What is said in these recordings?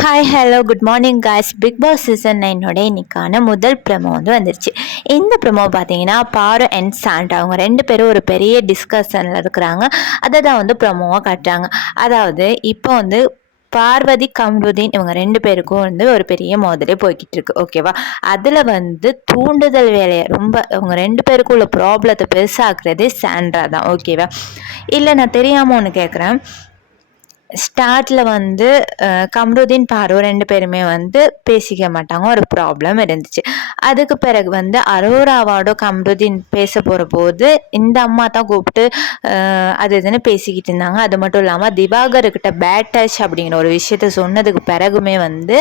Hi hello good morning guys. Big boss season 9 இன்னைக்கான முதல் promo வந்து வந்துருச்சு. இந்த ப்ரமோ பார்த்தீங்கன்னா பாரு அண்ட் சாண்டா அவங்க ரெண்டு பேரும் ஒரு பெரிய டிஸ்கஷனில் இருக்கிறாங்க. அதை தான் வந்து ப்ரமோவாக காட்டுறாங்க. அதாவது இப்போ வந்து பார்வதி கம்ருதீன் இவங்க ரெண்டு பேருக்கும் வந்து ஒரு பெரிய மோதலே போய்கிட்டு இருக்கு. ஓகேவா? அதில் வந்து தூண்டுதல் வேலையை ரொம்ப இவங்க ரெண்டு பேருக்கும் உள்ள ப்ராப்ளத்தை பெருசாக்குறதே சாண்ட்ரா தான். ஓகேவா? இல்லை நான் தெரியாமல் ஒன்று கேட்குறேன். ஸ்டார்ட்ல வந்து கம்ருதீன் பாரு ரெண்டு பேருமே வந்து பேசிக்க மாட்டாங்க. ஒரு ப்ராப்ளம் இருந்துச்சு. அதுக்கு பிறகு வந்து அரோராவோட கம்ருதீன் பேச போகிற போது இந்த அம்மா தான் கூப்பிட்டு அது இதுன்னு பேசிக்கிட்டு இருந்தாங்க. அது மட்டும் இல்லாமல் திவாகர்கிட்ட பேட் டச் அப்படிங்கிற ஒரு விஷயத்த சொன்னதுக்கு பிறகுமே வந்து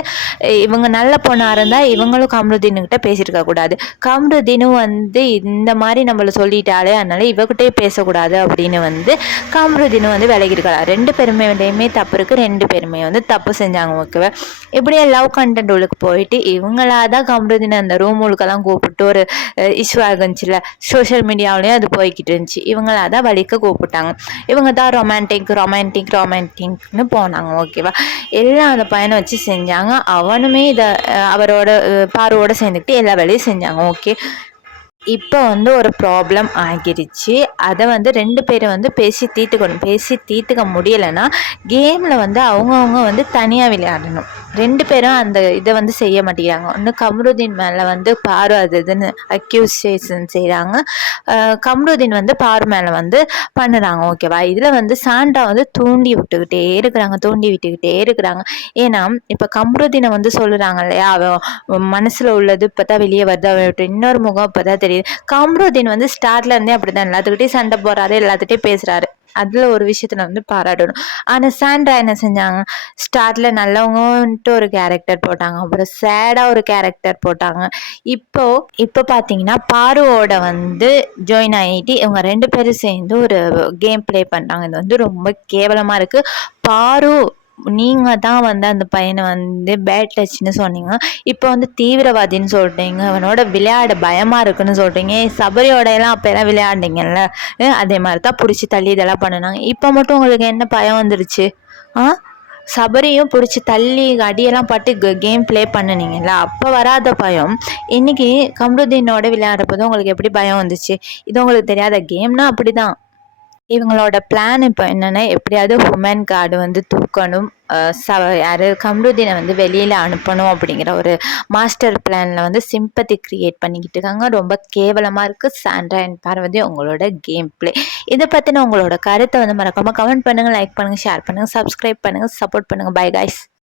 இவங்க நல்ல பொண்ணாக இருந்தால் இவங்களும் கம்ருதீன்கிட்ட பேசியிருக்க கூடாது. கம்ருதீனும் வந்து இந்த மாதிரி நம்மளை சொல்லிட்டாலே அதனால இவகிட்டே பேசக்கூடாது அப்படின்னு வந்து கம்ருதீனும் வந்து விலகிருக்கலாம். ரெண்டு பேருமே தப்பு இருக்குது. ரெண்டு பேருமே வந்து தப்பு செஞ்சாங்க. ஓகேவா? இப்படியே லவ் கண்டென்ட் உள்ளுக்கு போயிட்டு இவங்களாதான் கம்ருதீன் அந்த ரூம் உள்ளுக்கெல்லாம் கூப்பிட்டு ஒரு இஷ்யூ ஆகுச்சுல, சோஷியல் மீடியாவிலையும் அது போய்கிட்டு இருந்துச்சு. இவங்களாதான் வலிக்க கூப்பிட்டாங்க. இவங்க தான் ரொமான்டிக்னு போனாங்க. ஓகேவா? எல்லாம் அந்த பையனை வச்சு செஞ்சாங்க. அவனுமே இதை அவரோட பாருவோட சேர்ந்துக்கிட்டு எல்லா வேலையும் செஞ்சாங்க. ஓகே, இப்போ வந்து ஒரு ப்ராப்ளம் ஆகிருச்சு. அதை வந்து ரெண்டு பேரும் வந்து பேசி தீர்த்துக்க முடியலைன்னா கேமில் வந்து அவங்கவுங்க வந்து தனியாக விளையாடணும். ரெண்டு பேரும் அந்த இதை வந்து செய்ய மாட்டேங்கிறாங்க. ஒன்று கம்ருதீன் மேலே வந்து பாரு அது இதுன்னு அக்யூசேஷன் செய்கிறாங்க. கம்ருதீன் வந்து பாரு மேலே வந்து பண்ணுறாங்க. ஓகேவா? இதில் வந்து சாண்டா வந்து தூண்டி விட்டுக்கிட்டே இருக்கிறாங்க. ஏன்னா இப்போ கம்ருதீனை வந்து சொல்லுறாங்க இல்லையா, அவன் மனசில் உள்ளது இப்போ தான் வெளியே வருது, அவன் இன்னொரு முகம் இப்போ தான் தெரியுது. கம்ருதீன் வந்து ஸ்டார்ட்ல இருந்தே அப்படிதான் எல்லாத்துக்கிட்டையும் சண்டை போடுறாரு, எல்லாத்துட்டையும் பேசுறாரு. அதுல ஒரு விஷயத்துல வந்து பாராட்டணும். ஆனா சாண்ட்ரா என்ன செஞ்சாங்க, ஸ்டார்ட்ல நல்லவங்கன்ட்டு ஒரு கேரக்டர் போட்டாங்க, அப்புறம் சேடா ஒரு கேரக்டர் போட்டாங்க. இப்போ பாத்தீங்கன்னா பாருவோட வந்து ஜாயின் ஆகிட்டு இவங்க ரெண்டு பேரும் சேர்ந்து ஒரு கேம் பிளே பண்றாங்க. இது வந்து ரொம்ப கேவலமா இருக்கு. பாரு, நீங்க தான் வந்து அந்த பையனை வந்து பேட் டச்னு சொன்னீங்க, இப்போ வந்து தீவிரவாதின்னு சொல்றீங்க, அவனோட விளையாட பயமா இருக்குன்னு சொல்றீங்க. சபரியோட எல்லாம் அப்ப எல்லாம் விளையாடுனீங்கல்ல, அதே மாதிரி தான் பிடிச்சி தள்ளி இதெல்லாம் பண்ணினாங்க. இப்போ மட்டும் உங்களுக்கு என்ன பயம் வந்துருச்சு? சபரியும் பிடிச்சி தள்ளி அடியெல்லாம் பட்டு கேம் ப்ளே பண்ணினீங்கல்ல, அப்போ வராத பயம் இன்னைக்கு கம்ருதீனோட விளையாடுற போது உங்களுக்கு எப்படி பயம் வந்துச்சு? இது உங்களுக்கு தெரியாத? கேம்னா அப்படிதான். இவங்களோட பிளான் இப்போ என்னென்னா, எப்படியாவது ஹுமன் கார்டு வந்து தூக்கணும், யார் கம்ருதீனை வந்து வெளியில் அனுப்பணும் அப்படிங்கிற ஒரு மாஸ்டர் பிளானில் வந்து சிம்பத்தி க்ரியேட் பண்ணிக்கிட்டு இருக்காங்க. ரொம்ப கேவலமாக இருக்குது. சாண்ட்ரா அண்ட் பார்வதி உங்களோட கேம் பிளே. இதை பற்றின உங்களோட கருத்தை வந்து மறக்காமல் கமெண்ட் பண்ணுங்கள், லைக் பண்ணுங்கள், ஷேர் பண்ணுங்கள், சப்ஸ்கிரைப் பண்ணுங்கள், சப்போர்ட் பண்ணுங்கள். By guys.